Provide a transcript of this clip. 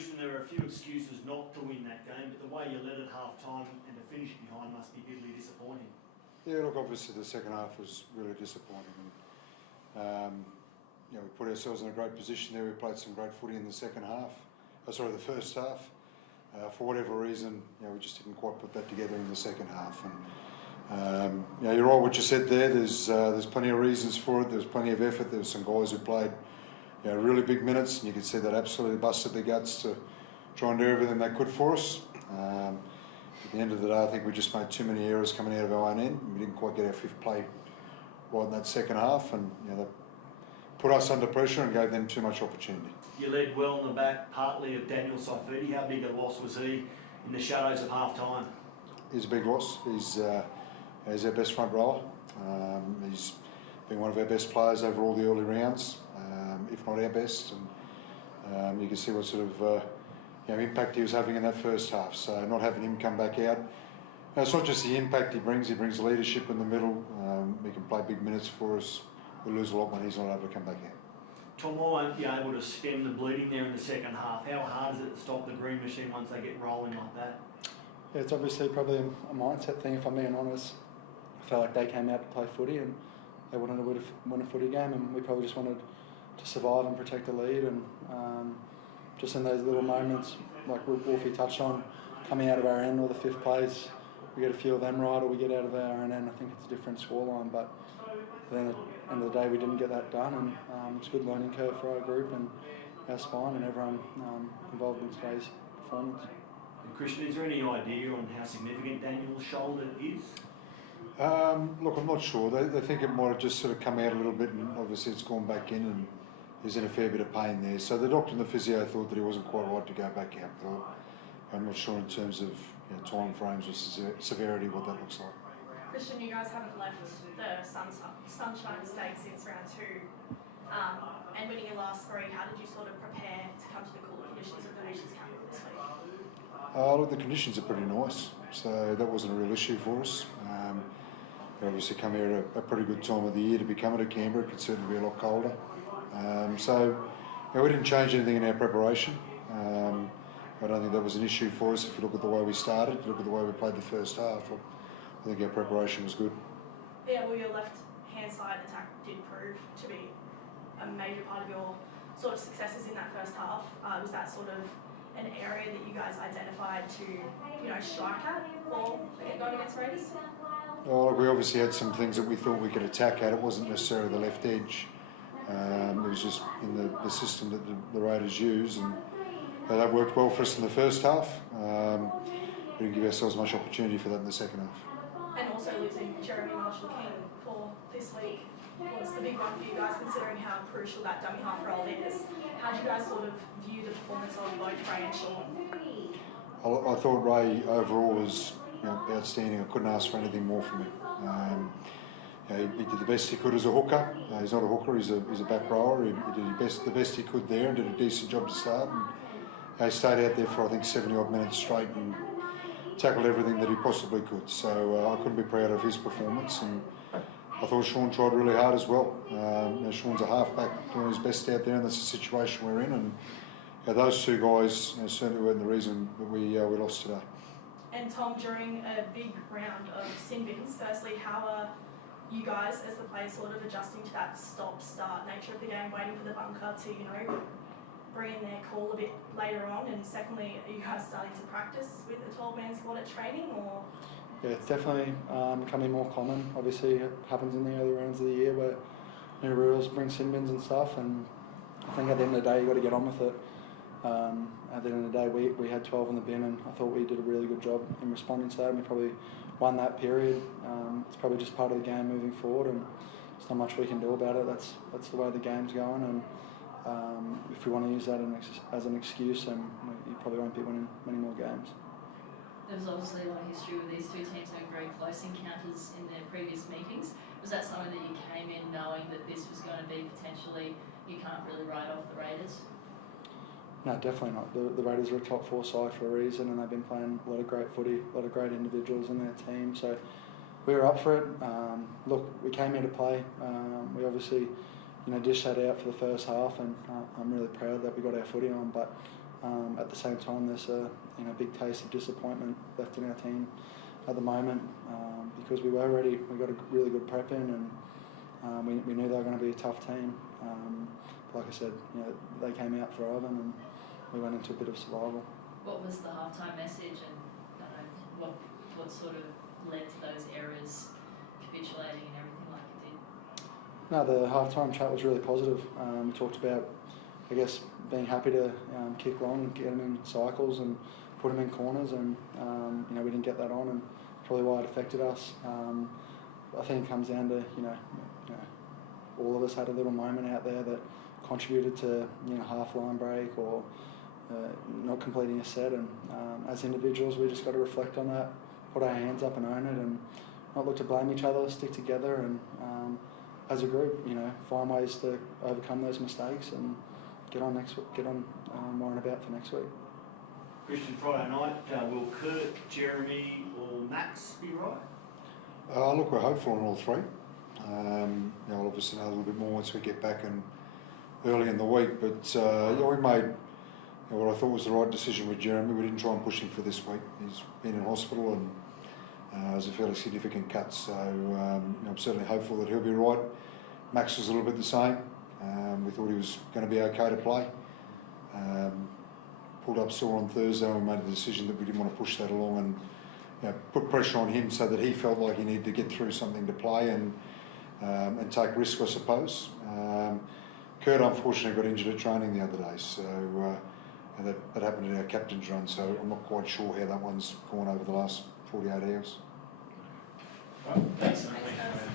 Kristian, there are a few excuses not to win that game, but the way you led at half-time and to finish behind must be bitterly disappointing. Yeah, look, obviously the second half was really disappointing. And, we put ourselves in a great position there. We played some great footy in the second half. The first half. For whatever reason, we just didn't quite put that together in the second half. And you're right what you said there. There's plenty of reasons for it. There's plenty of effort. There were some guys who played really big minutes, and you could see that absolutely busted their guts to try and do everything they could for us. At the end of the day, I think we just made too many errors coming out of our own end. We didn't quite get our fifth play right in that second half, and that put us under pressure and gave them too much opportunity. You led well in the back, partly of Daniel Saifidi. How big a loss was he in the shadows of half-time? He's a big loss. He's our best front rower. He's been one of our best players over all the early rounds, if not our best. And you can see what sort of impact he was having in that first half. So not having him come back out. It's not just the impact he brings leadership in the middle. He can play big minutes for us. We lose a lot when he's not able to come back out. Tom, why won't be able to stem the bleeding there in the second half? How hard is it to stop the green machine once they get rolling like that? Yeah, it's obviously probably a mindset thing, if I'm being honest. I felt like they came out to play footy and they wanted to win a footy game, and we probably just wanted to survive and protect the lead. And just in those little moments, like Wolfie touched on, coming out of our end or the fifth plays, we get a few of them right, or we get out of our own end. I think it's a different scoreline, but then at the end of the day, we didn't get that done, and it's a good learning curve for our group and our spine and everyone involved in today's performance. And Kristian, is there any idea on how significant Daniel's shoulder is? Look, I'm not sure. They think it might have just sort of come out a little bit, and obviously it's gone back in, and he's in a fair bit of pain there. So the doctor and the physio thought that he wasn't quite right to go back out, but I'm not sure in terms of time frames or severity what that looks like. Kristian, you guys haven't left the Sunshine State since round 2, and winning your last 3. How did you sort of prepare to come to the cooler conditions of the Nations Capital this week? Look, the conditions are pretty nice, so that wasn't a real issue for us. We obviously come here at a pretty good time of the year to be coming to Canberra. It could certainly be a lot colder. So we didn't change anything in our preparation. I don't think that was an issue for us. If you look at the way we started, if you look at the way we played the first half, I think our preparation was good. Yeah, well, your left-hand side attack did prove to be a major part of your sort of successes in that first half. Was that sort of an area that you guys identified to, strike at for going against Raiders? Look, we obviously had some things that we thought we could attack at. It wasn't necessarily the left edge. It was just in the system that the Raiders use, and that worked well for us in the first half. We didn't give ourselves much opportunity for that in the second half. And also losing Jeremy Marshall-King for this week was the big one for you guys, considering how crucial that dummy half role is. How do you guys sort of view the performance of both Ray and Sean? I thought Ray overall was outstanding. I couldn't ask for anything more from him. He did the best he could as a hooker. He's not a hooker, he's a back rower. He did the best he could there and did a decent job to start. And he stayed out there for, I think, 70-odd minutes straight and tackled everything that he possibly could. So I couldn't be proud of his performance. And I thought Sean tried really hard as well. Sean's a halfback doing his best out there, and that's the situation we're in. And those two guys certainly weren't the reason that we lost today. And Tom, during a big round of sin bins, firstly, how are you guys as the players sort of adjusting to that stop-start nature of the game, waiting for the bunker to, bring in their call a bit later on? And secondly, are you guys starting to practice with the 12-man squad at training, or? Yeah, it's definitely becoming more common. Obviously, it happens in the early rounds of the year where new rules bring sin bins and stuff, and I think at the end of the day, you've got to get on with it. At the end of the day, we had 12 in the bin, and I thought we did a really good job in responding to that, and we probably won that period. It's probably just part of the game moving forward, and there's not much we can do about it. That's the way the game's going, and if we want to use that as an excuse, then you probably won't be winning many more games. There was obviously a lot of history with these two teams having very close encounters in their previous meetings. Was that something that you came in knowing that this was going to be potentially, you can't really write off the Raiders? No, definitely not. The Raiders are a top 4 side for a reason, and they've been playing a lot of great footy, a lot of great individuals in their team. So we were up for it. Look, we came here to play. We obviously, dished that out for the first half, and I'm really proud that we got our footy on. But At the same time, there's a big taste of disappointment left in our team at the moment because we were ready. We got a really good prep in, and we knew they were going to be a tough team. Like I said, they came out thriving, and we went into a bit of survival. What was the halftime message, and what sort of led to those errors capitulating and everything like it did? No, the halftime chat was really positive. We talked about, I guess, being happy to kick long, get them in cycles and put them in corners, and we didn't get that on, and probably why it affected us. I think it comes down to all of us had a little moment out there that contributed to half line break or not completing a set, and as individuals we just got to reflect on that, put our hands up and own it, and not look to blame each other, stick together, and as a group, find ways to overcome those mistakes and get on worrying about for next week. Kristian, Friday night, will Kurt, Jeremy or Max be right? Look, we're hopeful on all three. We'll obviously know a little bit more once we get back and early in the week, but we made what I thought was the right decision with Jeremy. We didn't try and push him for this week. He's been in hospital and it was a fairly significant cut, so I'm certainly hopeful that he'll be right. Max was a little bit the same. We thought he was going to be okay to play. Pulled up sore on Thursday, and we made the decision that we didn't want to push that along and put pressure on him so that he felt like he needed to get through something to play and take risk, I suppose. Kurt unfortunately got injured at training the other day, so that happened in our captain's run, so I'm not quite sure how that one's gone over the last 48 hours. Right, thanks. Thanks, guys.